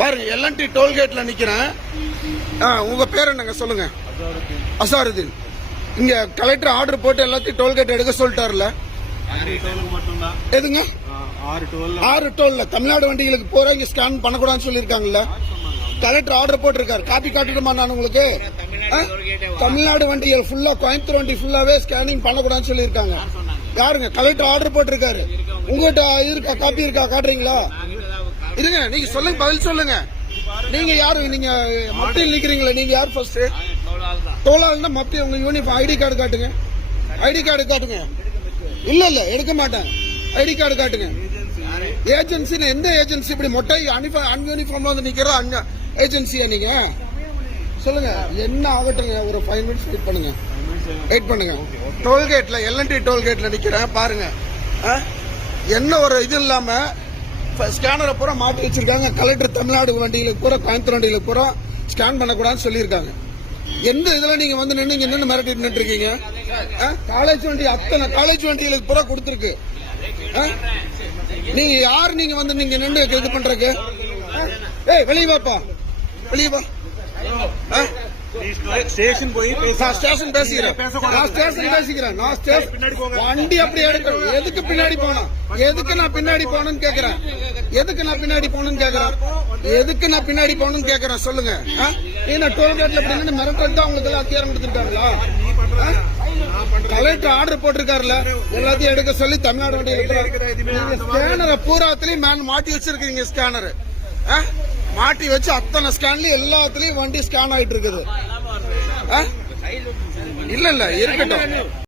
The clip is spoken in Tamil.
பாருங்க, எல்என்டி டோல்கேட்ல நிக்கிறேன். உங்க பேர் என்னங்க சொல்லுங்க? அசாருதீன். இங்க கலெக்டர் ஆர்டர் போட்டு எல்லாத்தையும் டோல்கேட் எடுக்க சொல்லிட்டாருல. எதுங்க? 6 டோல்ல தமிழ்நாடு வண்டிகளுக்கு போற இங்க ஸ்கேன் பண்ணக்கூடாதுன்னு சொல்லிருக்காங்கல்ல. கலெக்டர் ஆர்டர் போட்டிருக்காரு. காப்பி காட்டுமா நான் உங்களுக்கு? தமிழ்நாடு வண்டிகள் ஃபுல்லா, கோயம்புத்தூர் வண்டி ஃபுல்லாவே ஸ்கேனிங் பண்ணக்கூடாதுன்னு சொல்லிருக்காங்க. யாருங்க? கலெக்டர் ஆர்டர் போட்டிருக்காரு. உங்ககிட்ட இருக்கா? காப்பி இருக்கா? காட்டுறீங்களா? இருங்க, நீங்க சொல்லுங்க, பதில் சொல்லுங்க. நீங்க யாரு? நீங்க மத்தியில் நிக்கிறீங்களா? நீங்க யார்? ஃபர்ஸ்ட் தோலாள்னா மத்திய உங்க யூனிஃபார்ம் ஐடி கார்டு காட்டுங்க. ஐடி கார்டு காட்டுங்க. இல்ல எடுக்க மாட்டேன். ஐடி கார்டு காட்டுங்க. ஏஜென்சி எந்த ஏஜென்சி? இப்படி மொட்டை அன்யூனிஃபார்ம்ல வந்து நிக்கிற ஏஜென்சியா நீங்க? சொல்லுங்க, என்ன ஆகட்டுங்க. ஒரு 5 மினிட்ஸ் வெயிட் பண்ணுங்க. டோல்கேட்ல, எல்என்டி டோல்கேட்ல நிக்கிறேன். பாருங்க, என்ன ஒரு இது இல்லாம ஸ்கேனரை பூரா மாட்டி வச்சிருக்காங்க. கலெக்டர் தமிழ்நாடு வண்டிகளுக்கு பூரா, கோயம்புத்தூர் வண்டிகளுக்கு பூரா ஸ்கேன் பண்ணக்கூடாதுன்னு சொல்லியிருக்காங்க. எந்த இதுல நீங்க வந்து நின்று மிரட்டிட்டு நின்று இருக்கீங்க? காலேஜ் வண்டி, அத்தனை காலேஜ் வண்டிகளுக்கு பூரா கொடுத்துருக்கு. நீங்க யாரு? நீங்க வந்து நீங்க நின்று இது பண்றதுக்கு? வெளியே வாப்பா, வெளியே வா. ஸ்டேஷன் பேசிக்கிறேன். வண்டி அப்படி எடுக்கிறேன். எதுக்கு பின்னாடி போனோம்? எதுக்கு நான் பின்னாடி போகணும்னு கேக்குறேன். சொல்லுங்க. நீங்க டோல்கேட்ல மிரட்டல் தான் உங்களுக்கு எல்லாம் அதிகாரம் கொடுத்திருக்காங்களா? கலெக்டர் ஆர்டர் போட்டிருக்காருல, எல்லாத்தையும் எடுக்க சொல்லி தமிழ்நாடு வண்டியில் ஸ்கேனரை பூராத்திலையும் மாட்டி வச்சிருக்கீங்க. ஸ்கேனர் மாட்டி வச்சு அத்தனை ஸ்கேன்லயும் எல்லாத்துலயும் வண்டி ஸ்கேன் ஆயிட்டு இருக்குது. இல்ல இருக்கட்டும்.